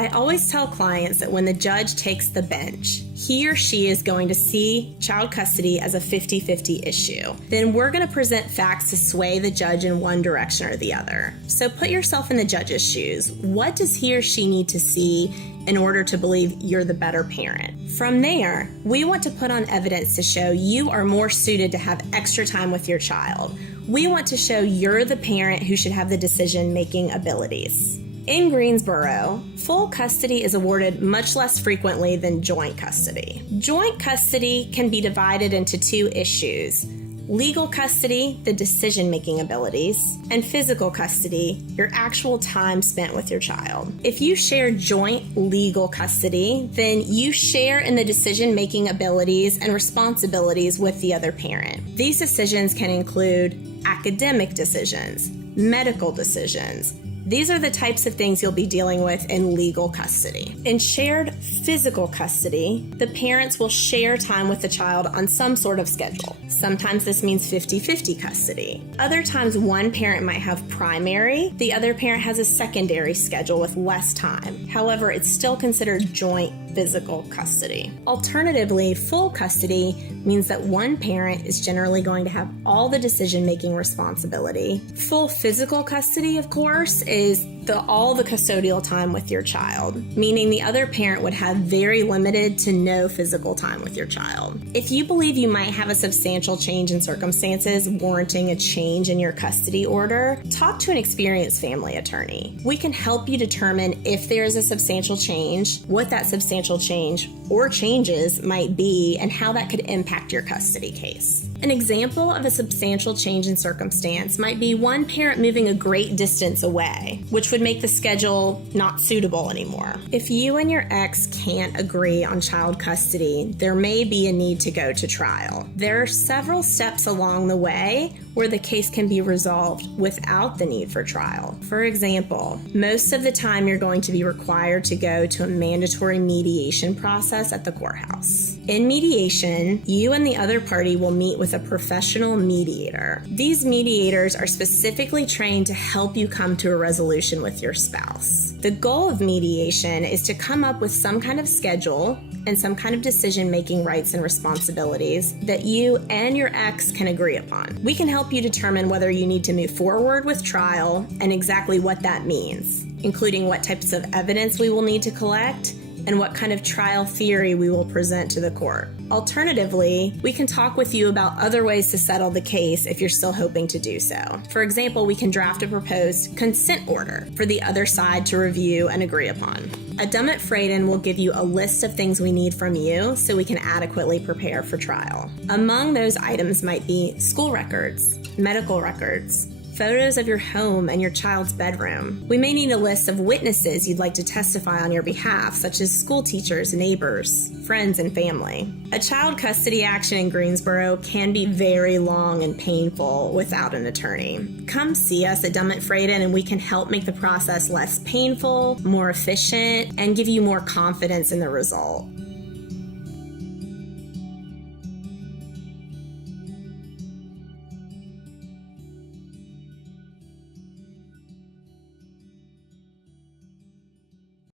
I always tell clients that when the judge takes the bench, he or she is going to see child custody as a 50-50 issue. Then we're going to present facts to sway the judge in one direction or the other. So put yourself in the judge's shoes. What does he or she need to see in order to believe you're the better parent? From there, we want to put on evidence to show you are more suited to have extra time with your child. We want to show you're the parent who should have the decision-making abilities. In Greensboro, full custody is awarded much less frequently than joint custody. Joint custody can be divided into two issues: legal custody, the decision-making abilities, and physical custody, your actual time spent with your child. If you share joint legal custody, then you share in the decision-making abilities and responsibilities with the other parent. These decisions can include academic decisions, medical decisions. These are the types of things you'll be dealing with in legal custody. In shared physical custody, the parents will share time with the child on some sort of schedule. Sometimes this means 50-50 custody. Other times one parent might have primary, the other parent has a secondary schedule with less time. However, it's still considered joint physical custody. Alternatively, full custody means that one parent is generally going to have all the decision-making responsibility. Full physical custody, of course, is all the custodial time with your child, meaning the other parent would have very limited to no physical time with your child. If you believe you might have a substantial change in circumstances warranting a change in your custody order, talk to an experienced family attorney. We can help you determine if there is a substantial change, what that substantial change or changes might be, and how that could impact your custody case. An example of a substantial change in circumstance might be one parent moving a great distance away, which would make the schedule not suitable anymore. If you and your ex can't agree on child custody, there may be a need to go to trial. There are several steps along the way where the case can be resolved without the need for trial. For example, most of the time you're going to be required to go to a mandatory mediation process at the courthouse. In mediation, you and the other party will meet with a professional mediator. These mediators are specifically trained to help you come to a resolution with your spouse. The goal of mediation is to come up with some kind of schedule and some kind of decision-making rights and responsibilities that you and your ex can agree upon. We can help you determine whether you need to move forward with trial and exactly what that means, including what types of evidence we will need to collect and what kind of trial theory we will present to the court. Alternatively, we can talk with you about other ways to settle the case if you're still hoping to do so. For example, we can draft a proposed consent order for the other side to review and agree upon. A Dummit Fradin will give you a list of things we need from you so we can adequately prepare for trial. Among those items might be school records, medical records, photos of your home and your child's bedroom. We may need a list of witnesses you'd like to testify on your behalf, such as school teachers, neighbors, friends, and family. A child custody action in Greensboro can be very long and painful without an attorney. Come see us at Dummit Fradin and we can help make the process less painful, more efficient, and give you more confidence in the result.